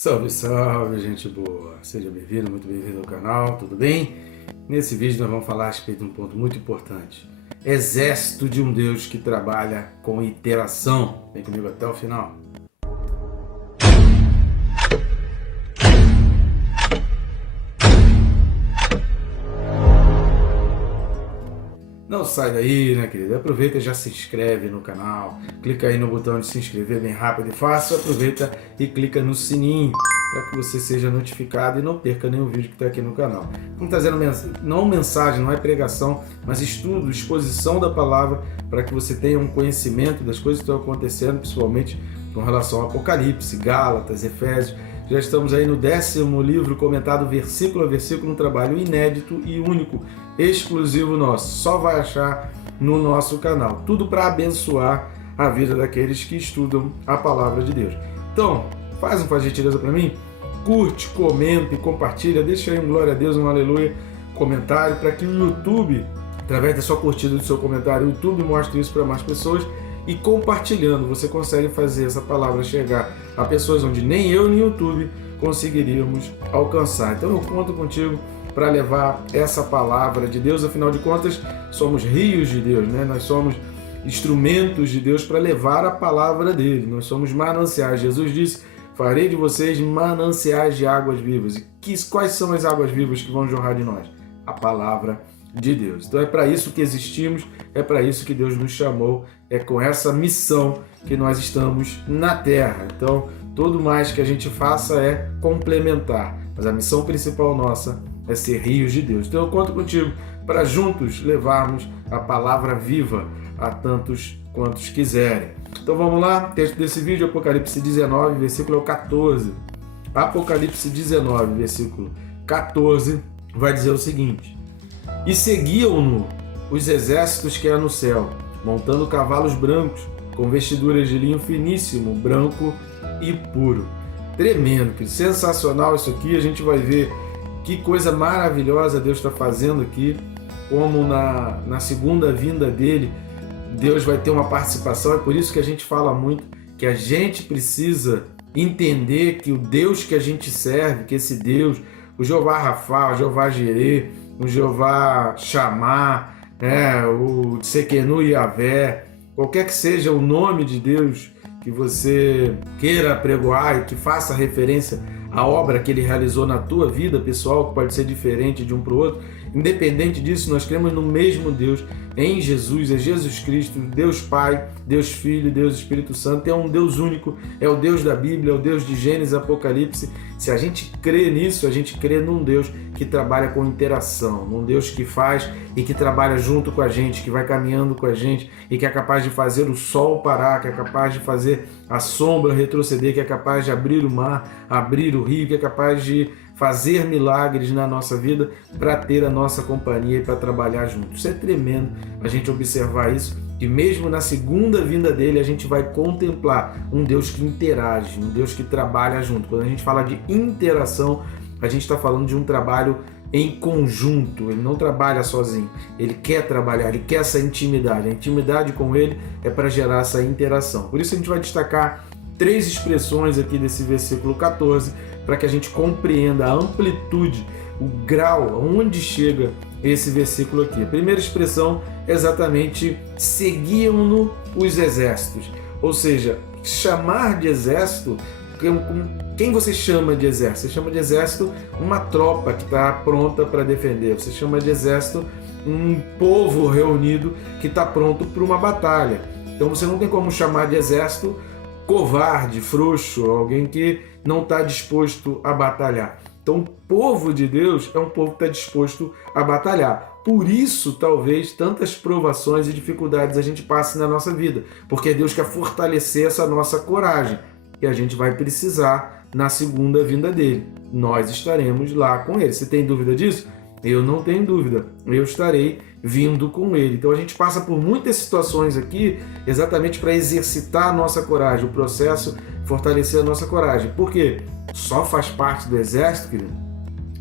Salve, salve, gente boa! Seja bem-vindo, muito bem-vindo ao canal, tudo bem? Nesse vídeo nós vamos falar a respeito de um ponto muito importante. Exército de um Deus que trabalha com interação. Vem comigo até o final. Não sai daí, né, querido? Aproveita e já se inscreve no canal. Clica aí no botão de se inscrever bem rápido e fácil. Aproveita e clica no sininho para que você seja notificado e não perca nenhum vídeo que está aqui no canal. Estamos trazendo não mensagem, não é pregação, mas estudo, exposição da palavra para que você tenha um conhecimento das coisas que estão acontecendo, principalmente com relação ao Apocalipse, Gálatas, Efésios. Já estamos aí no 10º livro comentado versículo a versículo, um trabalho inédito e único, exclusivo nosso. Só vai achar no nosso canal. Tudo para abençoar a vida daqueles que estudam a palavra de Deus. Então, faz uma gentileza para mim, curte, comenta e compartilha, deixa aí um glória a Deus, um aleluia, comentário, para que o YouTube, através da sua curtida e do seu comentário, o YouTube mostre isso para mais pessoas. E compartilhando, você consegue fazer essa palavra chegar a pessoas onde nem eu nem o YouTube conseguiríamos alcançar. Então eu conto contigo para levar essa palavra de Deus. Afinal de contas, somos rios de Deus, né? Nós somos instrumentos de Deus para levar a palavra dele. Nós somos mananciais. Jesus disse: farei de vocês mananciais de águas vivas. E quais são as águas vivas que vão jorrar de nós? A palavra de Deus. Então é para isso que existimos, é para isso que Deus nos chamou, é com essa missão que nós estamos na Terra. Então, tudo mais que a gente faça é complementar, mas a missão principal nossa é ser rios de Deus. Então eu conto contigo para juntos levarmos a palavra viva a tantos quantos quiserem. Então vamos lá, texto desse vídeo, Apocalipse 19, versículo 14. Apocalipse 19, versículo 14, vai dizer o seguinte: e seguiam-no os exércitos que eram no céu, montando cavalos brancos, com vestiduras de linho finíssimo, branco e puro. Tremendo, que sensacional isso aqui. A gente vai ver que coisa maravilhosa Deus está fazendo aqui, como na segunda vinda dele, Deus vai ter uma participação. É por isso que a gente fala muito que a gente precisa entender que o Deus que a gente serve, que esse Deus, o Jeová Rafa, o Jeová Jireh, o Jeová Shammah, o Tsekenu Yavé, qualquer que seja o nome de Deus que você queira pregoar e que faça referência à obra que ele realizou na tua vida pessoal, que pode ser diferente de um para o outro, independente disso, nós cremos no mesmo Deus, em Jesus, é Jesus Cristo, Deus Pai, Deus Filho, Deus Espírito Santo, é um Deus único, é o Deus da Bíblia, é o Deus de Gênesis, Apocalipse. Se a gente crê nisso, a gente crê num Deus que trabalha com interação, num Deus que faz e que trabalha junto com a gente, que vai caminhando com a gente e que é capaz de fazer o sol parar, que é capaz de fazer a sombra retroceder, que é capaz de abrir o mar, abrir o rio, que é capaz de fazer milagres na nossa vida para ter a nossa companhia e para trabalhar junto. Isso é tremendo a gente observar isso, que mesmo na segunda vinda dele a gente vai contemplar um Deus que interage, um Deus que trabalha junto. Quando a gente fala de interação, a gente está falando de um trabalho em conjunto. Ele não trabalha sozinho, ele quer trabalhar, ele quer essa intimidade. A intimidade com ele é para gerar essa interação. Por isso a gente vai destacar 3 expressões aqui desse versículo 14, para que a gente compreenda a amplitude, o grau, onde chega esse versículo aqui. A primeira expressão é exatamente seguiam-no os exércitos. Ou seja, chamar de exército, quem você chama de exército? Você chama de exército uma tropa que está pronta para defender. Você chama de exército um povo reunido que está pronto para uma batalha. Então você não tem como chamar de exército covarde, frouxo, alguém que não está disposto a batalhar. Então, o povo de Deus é um povo que está disposto a batalhar. Por isso, talvez, tantas provações e dificuldades a gente passe na nossa vida, porque Deus quer fortalecer essa nossa coragem, e a gente vai precisar na segunda vinda dele. Nós estaremos lá com ele. Você tem dúvida disso? Eu não tenho dúvida. Eu estarei vindo com ele. Então a gente passa por muitas situações aqui exatamente para exercitar a nossa coragem, o processo fortalecer a nossa coragem. Por quê? Só faz parte do exército, querido,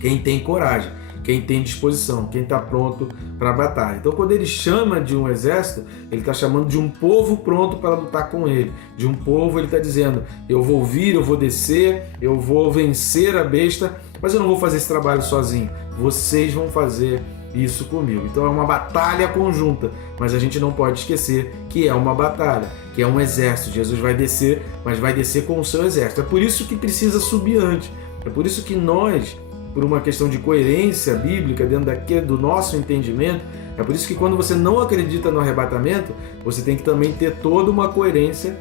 quem tem coragem. quem tem disposição, quem está pronto para a batalha. Então, quando ele chama de um exército, ele está chamando de um povo pronto para lutar com ele. De um povo, ele está dizendo, eu vou vir, eu vou descer, eu vou vencer a besta, mas eu não vou fazer esse trabalho sozinho. Vocês vão fazer isso comigo. Então é uma batalha conjunta, mas a gente não pode esquecer que é uma batalha, que é um exército. Jesus vai descer, mas vai descer com o seu exército. É por isso que precisa subir antes. É por isso que nós, por uma questão de coerência bíblica dentro do nosso entendimento, é por isso que quando você não acredita no arrebatamento, você tem que também ter toda uma coerência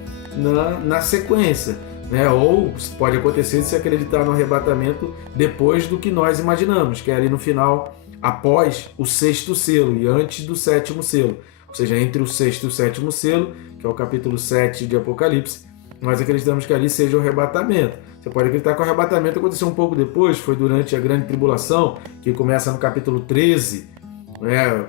na sequência. Ou pode acontecer de se acreditar no arrebatamento depois do que nós imaginamos, que é ali no final, após o 6º selo e antes do 7º selo, ou seja, entre o 6º e o 7º selo, que é o capítulo 7 de Apocalipse, nós acreditamos que ali seja o arrebatamento. Você pode acreditar que o arrebatamento aconteceu um pouco depois, foi durante a grande tribulação, que começa no capítulo 13,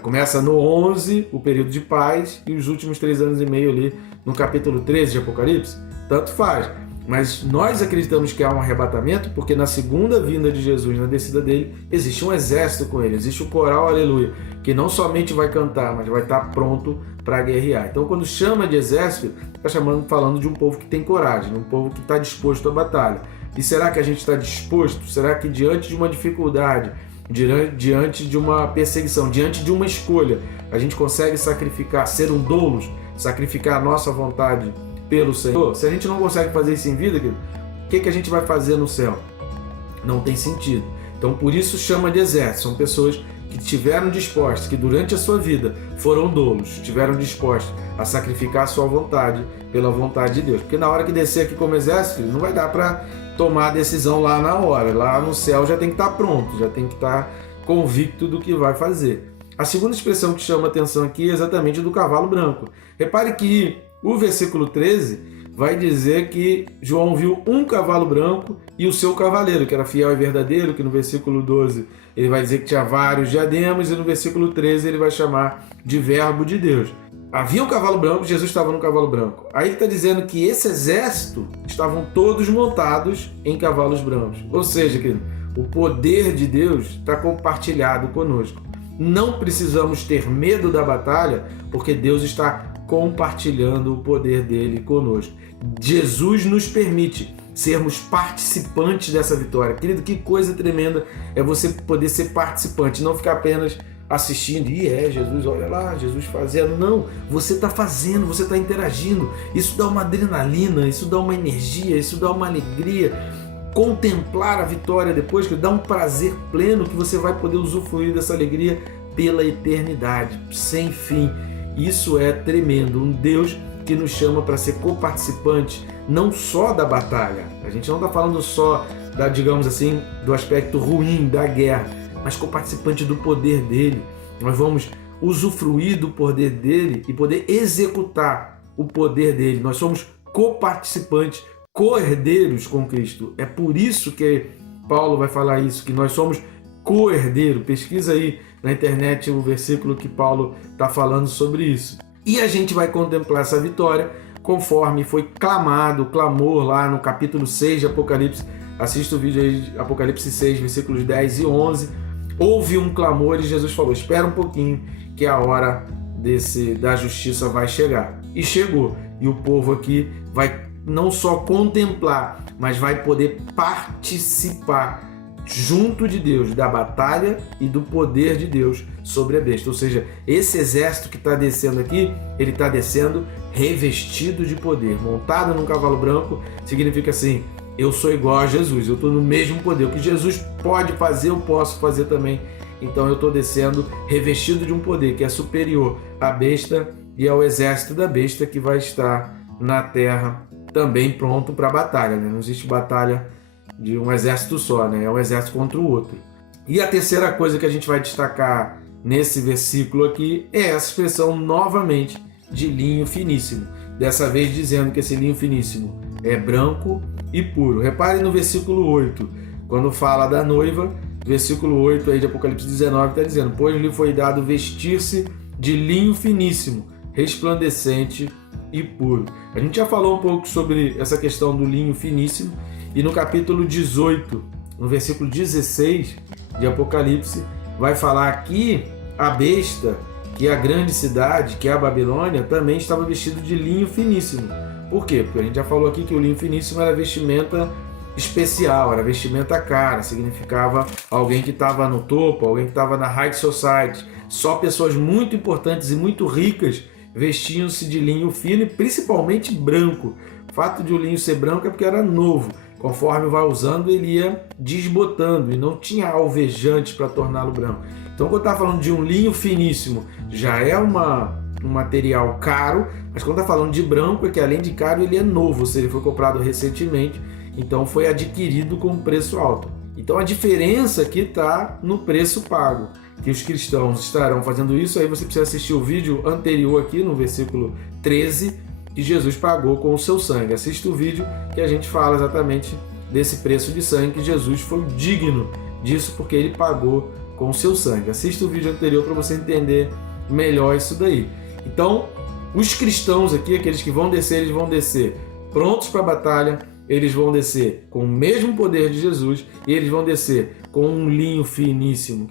começa no 11, o período de paz, e os últimos 3 anos e meio ali no capítulo 13 de Apocalipse, tanto faz. Mas nós acreditamos que há um arrebatamento porque na segunda vinda de Jesus, na descida dele, existe um exército com ele, existe o coral Aleluia, que não somente vai cantar, mas vai estar pronto para guerrear. Então, quando chama de exército, está falando de um povo que tem coragem, um povo que está disposto à batalha. E será que a gente está disposto? Será que diante de uma dificuldade, diante de uma perseguição, diante de uma escolha, a gente consegue sacrificar, ser um doulos, sacrificar a nossa vontade pelo Senhor? Se a gente não consegue fazer isso em vida, o que a gente vai fazer no céu? Não tem sentido. Então, por isso chama de exército. São pessoas que estiveram dispostas, que durante a sua vida foram doulos, estiveram dispostos a sacrificar a sua vontade pela vontade de Deus. Porque na hora que descer aqui como exército, não vai dar para tomar a decisão lá na hora. Lá no céu já tem que estar pronto, já tem que estar convicto do que vai fazer. A segunda expressão que chama atenção aqui é exatamente do cavalo branco. Repare que o versículo 13 vai dizer que João viu um cavalo branco e o seu cavaleiro, que era fiel e verdadeiro, que no versículo 12 ele vai dizer que tinha vários diademas, e no versículo 13 ele vai chamar de verbo de Deus. Havia um cavalo branco, Jesus estava no cavalo branco. Aí ele está dizendo que esse exército estavam todos montados em cavalos brancos. Ou seja, querido, o poder de Deus está compartilhado conosco. Não precisamos ter medo da batalha, porque Deus está compartilhando o poder dele conosco. Jesus nos permite sermos participantes dessa vitória. Querido, que coisa tremenda é você poder ser participante, não ficar apenas assistindo, Jesus, olha lá, Jesus fazendo. Não, você está fazendo, você está interagindo. Isso dá uma adrenalina, isso dá uma energia, isso dá uma alegria. Contemplar a vitória depois, que dá um prazer pleno, que você vai poder usufruir dessa alegria pela eternidade, sem fim. Isso é tremendo, um Deus que nos chama para ser coparticipante não só da batalha. A gente não está falando só digamos assim, do aspecto ruim da guerra, mas coparticipante do poder dele. Nós vamos usufruir do poder dele e poder executar o poder dele. Nós somos coparticipantes, co-herdeiros com Cristo. É por isso que Paulo vai falar isso, que nós somos co-herdeiro. Pesquisa aí na internet o versículo que Paulo está falando sobre isso. E a gente vai contemplar essa vitória conforme foi clamado, o clamor lá no capítulo 6 de Apocalipse. Assista o vídeo aí de Apocalipse 6, versículos 10 e 11. Houve um clamor e Jesus falou, espera um pouquinho que a hora da justiça vai chegar. E chegou. E o povo aqui vai não só contemplar, mas vai poder participar junto de Deus, da batalha e do poder de Deus sobre a besta. Ou seja, esse exército que está descendo aqui, ele está descendo revestido de poder, montado num cavalo branco. Significa assim, eu sou igual a Jesus, eu estou no mesmo poder. O que Jesus pode fazer, eu posso fazer também. Então eu estou descendo revestido de um poder que é superior à besta e ao exército da besta que vai estar na terra também pronto para a batalha. Não existe batalha de um exército só, é um exército contra o outro. E a terceira coisa que a gente vai destacar nesse versículo aqui é essa expressão novamente de linho finíssimo. Dessa vez dizendo que esse linho finíssimo é branco e puro. Repare no versículo 8, quando fala da noiva, versículo 8 aí de Apocalipse 19 está dizendo, pois lhe foi dado vestir-se de linho finíssimo, resplandecente e puro. A gente já falou um pouco sobre essa questão do linho finíssimo, e no capítulo 18, no versículo 16 de Apocalipse, vai falar que a besta, que é a grande cidade, que é a Babilônia, também estava vestido de linho finíssimo. Por quê? Porque a gente já falou aqui que o linho finíssimo era vestimenta especial, era vestimenta cara, significava alguém que estava no topo, alguém que estava na high society. Só pessoas muito importantes e muito ricas vestiam-se de linho fino e principalmente branco. O fato de o linho ser branco é porque era novo. Conforme vai usando, ele ia desbotando e não tinha alvejantes para torná-lo branco. Então, quando está falando de um linho finíssimo, já é um material caro, mas quando está falando de branco, é que além de caro, ele é novo, ou seja, ele foi comprado recentemente, então foi adquirido com preço alto. Então, a diferença aqui está no preço pago, que os cristãos estarão fazendo isso. Aí você precisa assistir o vídeo anterior aqui, no versículo 13, que Jesus pagou com o seu sangue. Assista o vídeo que a gente fala exatamente desse preço de sangue, que Jesus foi digno disso porque ele pagou com o seu sangue. Assista o vídeo anterior para você entender melhor isso daí. Então, os cristãos aqui, aqueles que vão descer, eles vão descer prontos para a batalha, eles vão descer com o mesmo poder de Jesus e eles vão descer com um linho finíssimo.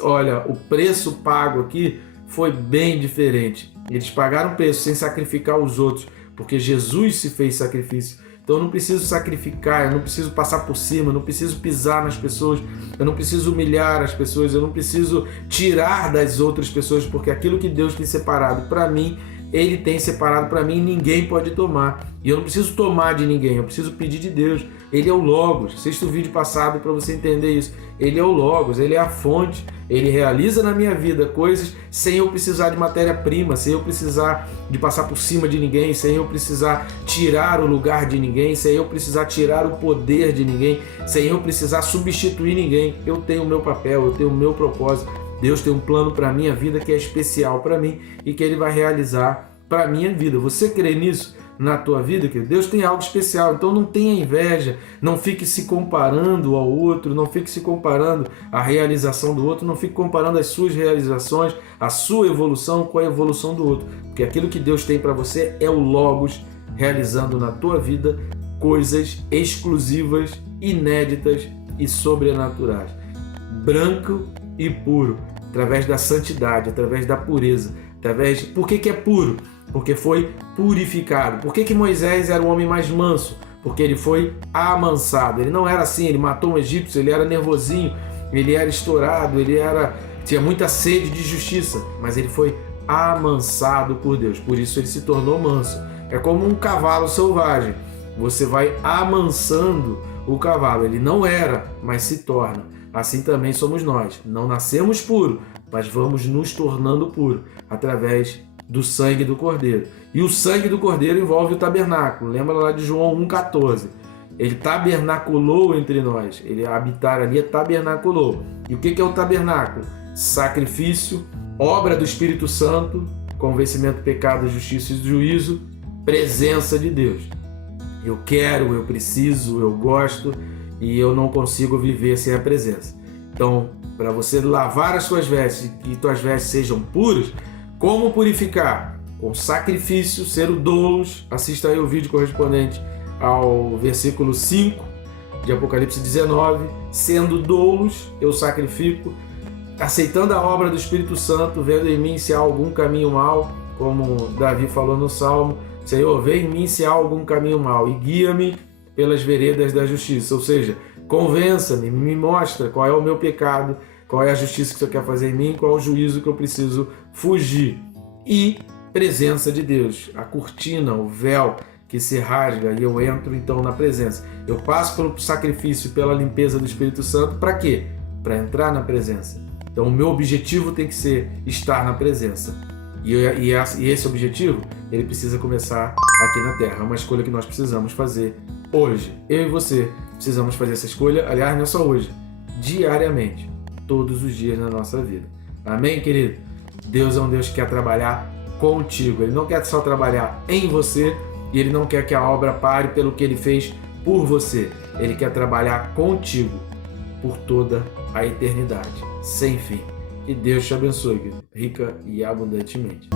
Olha, o preço pago aqui foi bem diferente. Eles pagaram preço sem sacrificar os outros, porque Jesus se fez sacrifício. Então eu não preciso sacrificar, eu não preciso passar por cima, eu não preciso pisar nas pessoas, eu não preciso humilhar as pessoas, eu não preciso tirar das outras pessoas, porque aquilo que Deus tem separado para mim, Ele tem separado para mim, ninguém pode tomar. E eu não preciso tomar de ninguém, eu preciso pedir de Deus. Ele é o Logos. Assista o vídeo passado para você entender isso. Ele é o Logos, Ele é a fonte. Ele realiza na minha vida coisas sem eu precisar de matéria-prima, sem eu precisar de passar por cima de ninguém, sem eu precisar tirar o lugar de ninguém, sem eu precisar tirar o poder de ninguém, sem eu precisar substituir ninguém. Eu tenho o meu papel, eu tenho o meu propósito. Deus tem um plano para a minha vida que é especial para mim e que Ele vai realizar para a minha vida. Você crê nisso na tua vida? Que Deus tem algo especial, então não tenha inveja, não fique se comparando ao outro, não fique se comparando à realização do outro, não fique comparando as suas realizações, a sua evolução com a evolução do outro, porque aquilo que Deus tem para você é o Logos realizando na tua vida coisas exclusivas, inéditas e sobrenaturais. Branco e puro, através da santidade, através da pureza, através... Por que é puro? Porque foi purificado. Por que Moisés era o homem mais manso? Porque ele foi amansado. Ele não era assim, ele matou um egípcio, ele era nervosinho, ele era estourado, tinha muita sede de justiça, mas ele foi amansado por Deus. Por isso ele se tornou manso. É como um cavalo selvagem. Você vai amansando o cavalo. Ele não era, mas se torna. Assim também somos nós. Não nascemos puros, mas vamos nos tornando puros através do sangue do Cordeiro. E o sangue do Cordeiro envolve o tabernáculo. Lembra lá de João 1,14. Ele tabernaculou entre nós. Ele habitar ali é tabernaculou. E o que é o tabernáculo? Sacrifício, obra do Espírito Santo, convencimento do pecado, justiça e juízo, presença de Deus. Eu quero, eu preciso, eu gosto e eu não consigo viver sem a presença. Então, para você lavar as suas vestes e que tuas vestes sejam puras, como purificar? Com sacrifício, ser o doulos. Assista aí o vídeo correspondente ao versículo 5 de Apocalipse 19. Sendo doulos, eu sacrifico, aceitando a obra do Espírito Santo, vendo em mim se há algum caminho mau, como Davi falou no Salmo. Senhor, vê em mim se há algum caminho mau e guia-me pelas veredas da justiça. Ou seja, convença-me, me mostra qual é o meu pecado, qual é a justiça que o Senhor quer fazer em mim, qual é o juízo que eu preciso fugir. E presença de Deus, a cortina, o véu que se rasga e eu entro então na presença. Eu passo pelo sacrifício, pela limpeza do Espírito Santo, para quê? Para entrar na presença. Então o meu objetivo tem que ser estar na presença. E esse objetivo, ele precisa começar aqui na Terra. É uma escolha que nós precisamos fazer hoje. Eu e você precisamos fazer essa escolha, aliás, não é só hoje, diariamente, todos os dias na nossa vida. Amém, querido? Deus é um Deus que quer trabalhar contigo. Ele não quer só trabalhar em você e Ele não quer que a obra pare pelo que Ele fez por você. Ele quer trabalhar contigo por toda a eternidade, sem fim. Que Deus te abençoe, rica e abundantemente.